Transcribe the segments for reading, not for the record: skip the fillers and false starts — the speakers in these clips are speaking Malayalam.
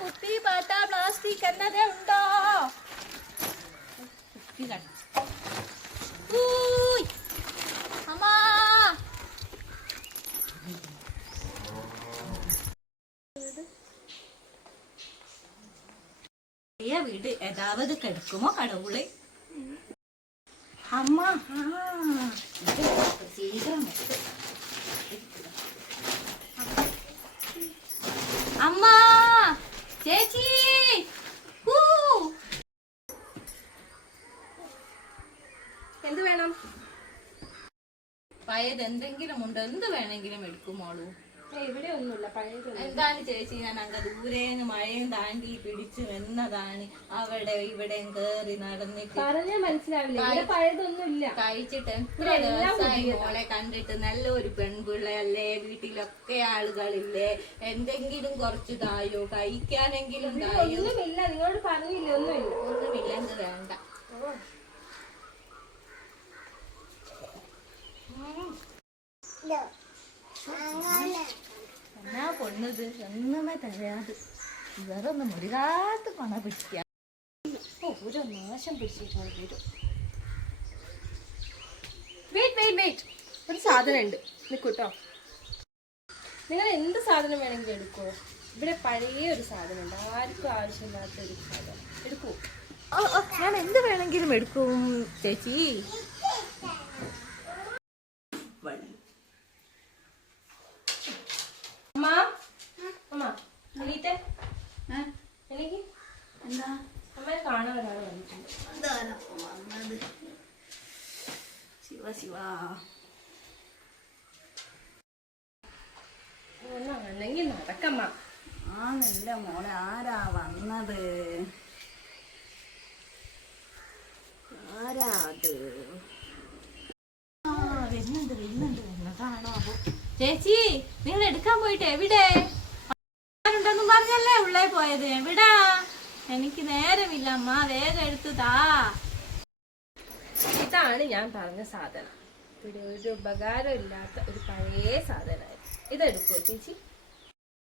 കുപ്പി പാട്ട പ്ലാസ്റ്റിക് എന്നതേ ഉണ്ടോ? അമ്മാ വീട് ഏതാവത് കിടക്കുമോ കടവുളെ? അമ്മ അമ്മ ചേച്ചി എന്ത് വേണം? പഴയത് എന്തെങ്കിലും ഉണ്ട്, എന്ത് വേണമെങ്കിലും എടുക്കുമോളൂ. ഇവിടെ ഒന്നുമില്ല, പഴയത്. എന്താണ് ചേച്ചി, ഞാൻ അങ്ങ് ദൂരേന്ന് മഴയും താണ്ടി പിടിച്ചു വന്നതാണ്. അവിടെ ഇവിടെ കേറി നടന്നിട്ട് പറഞ്ഞാൽ മനസ്സിലാവില്ല. പഴയതൊന്നുമില്ല. കഴിച്ചിട്ട് എത്ര ദിവസമായി മോളെ കണ്ടിട്ട്. നല്ലൊരു പെൺപിള്ളയല്ലേ, വീട്ടിലൊക്കെ ആളുകളില്ലേ, എന്തെങ്കിലും കുറച്ച് തായോ, കഴിക്കാനെങ്കിലും തായോ. ഒന്നുമില്ല, നിങ്ങളോട് പറഞ്ഞില്ല. ഒന്നുമില്ല, എന്ത് വേണ്ട. എന്നാ പൊണ്ണത് ഒന്നുമേ തരാത്, വേറൊന്നും മുരുകാത്ത പണ പിടിക്കുക. ഒരു നാശം പിടിച്ചിട്ടാണ് വരും. വെയിറ്റ്, ഒരു സാധനം ഉണ്ട്, നിൽക്കൂട്ടോ. നിങ്ങൾ എന്ത് സാധനം വേണമെങ്കിലും എടുക്കുമോ? ഇവിടെ പഴയ ഒരു സാധനം ഉണ്ട്, ആർക്കും ആവശ്യമില്ലാത്ത ഒരു സാധനം. എടുക്കൂ. ഞാൻ എന്ത് വേണമെങ്കിലും എടുക്കും ചേച്ചി. എന്താ അമ്മയെ കാണാൻ ഒരാൾ വന്നിട്ടുണ്ട്. ശിവ അല്ലെങ്കിൽ നടക്കമ്മ. ആണല്ല മോളെ, ആരാ വന്നത്? ആരാ അത്? വരുന്നുണ്ട്. ചേച്ചി, നിങ്ങൾ എടുക്കാൻ പോയിട്ട് എവിടെ? ഉണ്ടെന്നും പറഞ്ഞല്ലേ ഉള്ളേ പോയത്. എവിടാ? എനിക്ക് നേരമില്ല അമ്മ, വേഗം എടുത്തു താ. ഇതാണ് ഞാൻ പറഞ്ഞ സാധനം. ഇവിടെ ഒരു ഉപകാരം ഇല്ലാത്ത ഒരു പഴയ സാധനമായിരുന്നു. ഇതെടുക്കോ ചേച്ചി?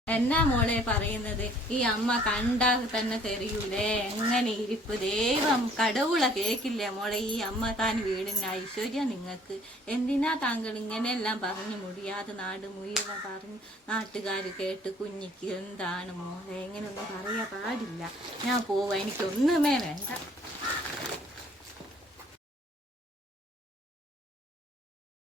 എന്നാ മോളെ പറയുന്നത്? ഈ അമ്മ കണ്ടാ തന്നെ തെറിയൂലേ? എങ്ങനെ ഇരിപ്പ്, ദൈവം കടവുള കേക്കില്ലേ മോളെ? ഈ അമ്മ താൻ വീടിന് ഐശ്വര്യം നിങ്ങൾക്ക്. എന്തിനാ താങ്കൾ ഇങ്ങനെയെല്ലാം പറഞ്ഞു മുടിയാതെ നാട് മുഴുവൻ പറഞ്ഞ് നാട്ടുകാർ കേട്ട് കുഞ്ഞിക്ക് എന്താണ് മോളെ? ഇങ്ങനെയൊന്നും പറയാൻ പാടില്ല. ഞാൻ പോവാ, എനിക്കൊന്നുമേ വേണ്ട.